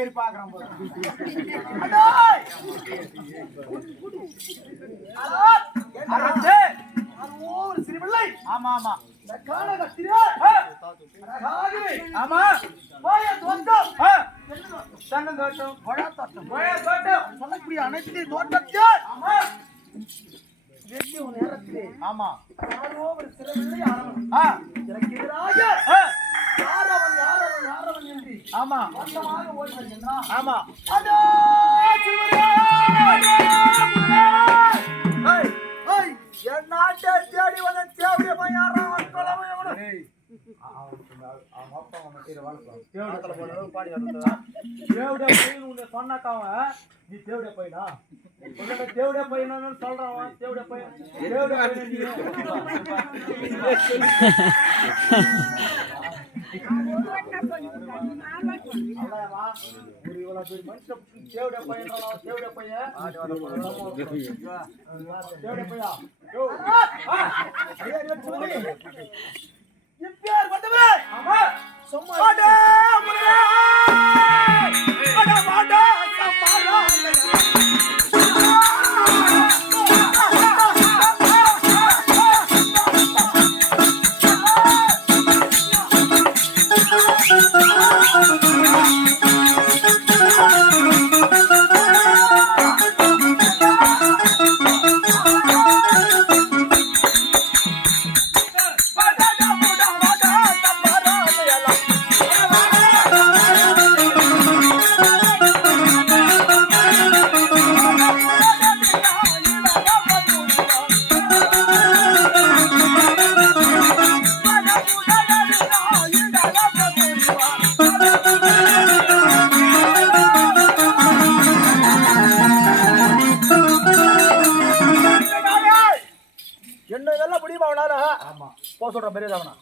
ஏறி பாக்குறேன் ஒரு சிறுபிள்ளை. ஆமா ஆமா ஆமா சொல்லக்கூடிய அனைத்து தோட்டத்தில் ஆமா ஒரு சிறுபிள்ளை எனக்கு எதிராக ஆமா ஆமா என் நாட்டை தேடி வந்த தேவைய சொன்னாக்காவ நீ தேவடைய பையனா தேவடைய பையனு சொல்றான் தேவடைய பையன் தேவடைய பையன் தேவடைய பையன் இப்பேர் வந்தவே ஆமா சும்மா சொல்ற பெரியதாவனா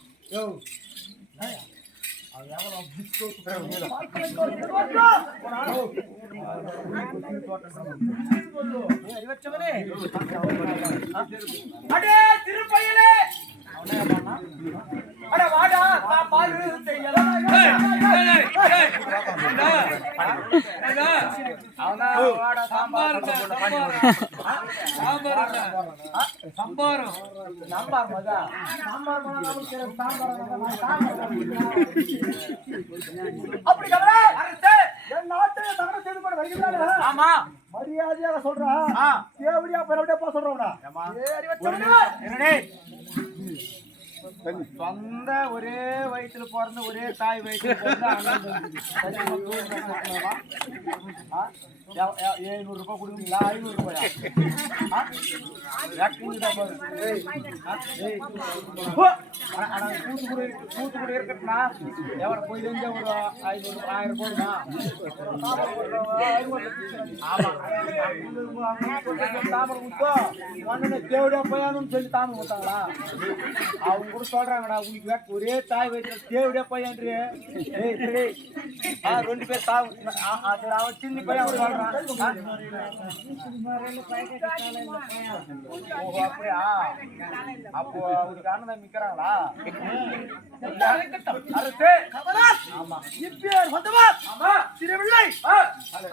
திருப்பையிலே வாடா ஆமா மரியாதையாக சொல்றா தேவடியா பெறவிடப்பா சொல்றா சொந்த ஒரே வயிற்றுல பிறந்த ஒரே தாய் வயிற்றுல ₹700 கொடுக்குங்களா 500 கூத்துக்குடி இருக்கட்டும்னா எவ்வளோ போயிருந்து ஒரு 500 1000 போடுமா தாமரை கொடுத்தோம் தேவடியா பையனும் சொல்லி தாமரை கொடுத்தாங்களா அவங்க கூட சொல்றாங்கடா உங்களுக்கு ஒரே தாய் வயிற்றுல தேவடியா பையன்றி 2 பேர் அவன் சின்ன பையன் அவன் சொல்றான் அப்படியா அப்போ அவருக்கு அண்ணன் மிக்கிறாங்களா ஆமா இப்பேர் வந்தவர் சிறுவில்லை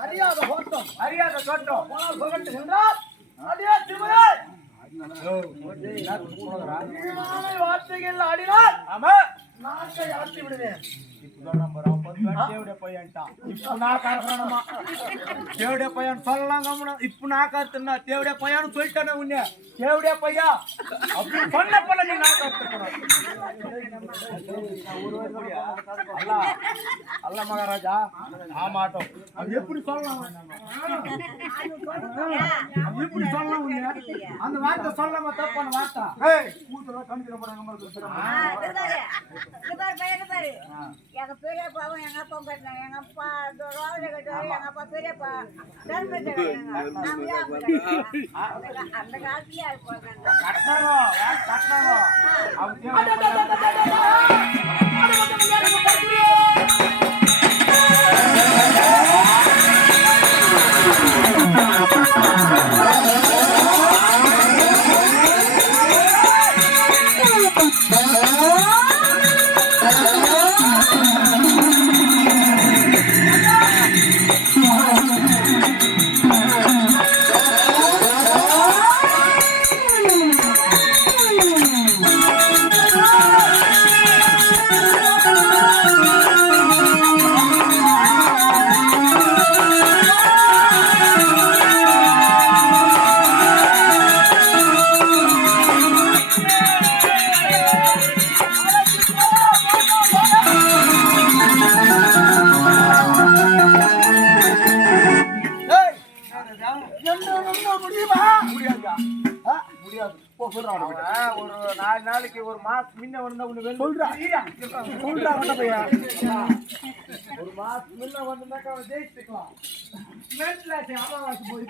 அறியாத தோட்டம் அறியாத தோட்டம் என்றால் அடியா திருமலை வார்த்தைகள் ஆடினார் ஆமா நாட்டை ஆட்டி விடுவேன் தேவடைய பையன் சொல்லலாம் இப்ப நான் கருத்துனா தேவடைய பையன் சொல்லிட்டேன் உன்ன தேவடைய பையா அப்படி சொன்ன போல நீ நான் கருத்துக்கணும் அல்ல மகாராஜா ஆமாட்டோம் அது எப்படி சொல்லலாம் எப்படி சொல்லலாம் உன்ன அந்த வார்த்தை சொல்லாம தப்பான வார்த்தை கூத்துல கண்டிக்கிற எங்க பெரியப்பாவும் எங்க அப்பா கட்டினாங்க எங்க அப்பா ரோடு கட்டுவாரு எங்க அப்பா பெரியப்பா அந்த காலத்துலயே ஒரு 4 நாளைக்கு ஒரு மாசம் முன்ன வந்தா உன்னை சொல்றா. சொல்றா மட்டும் பையா. ஒரு மாசம் முன்ன வந்தாக்கா அவன் ஜெயிச்சுக்கலாம். மென்டல் ஆச்சு அமாவாசை போய்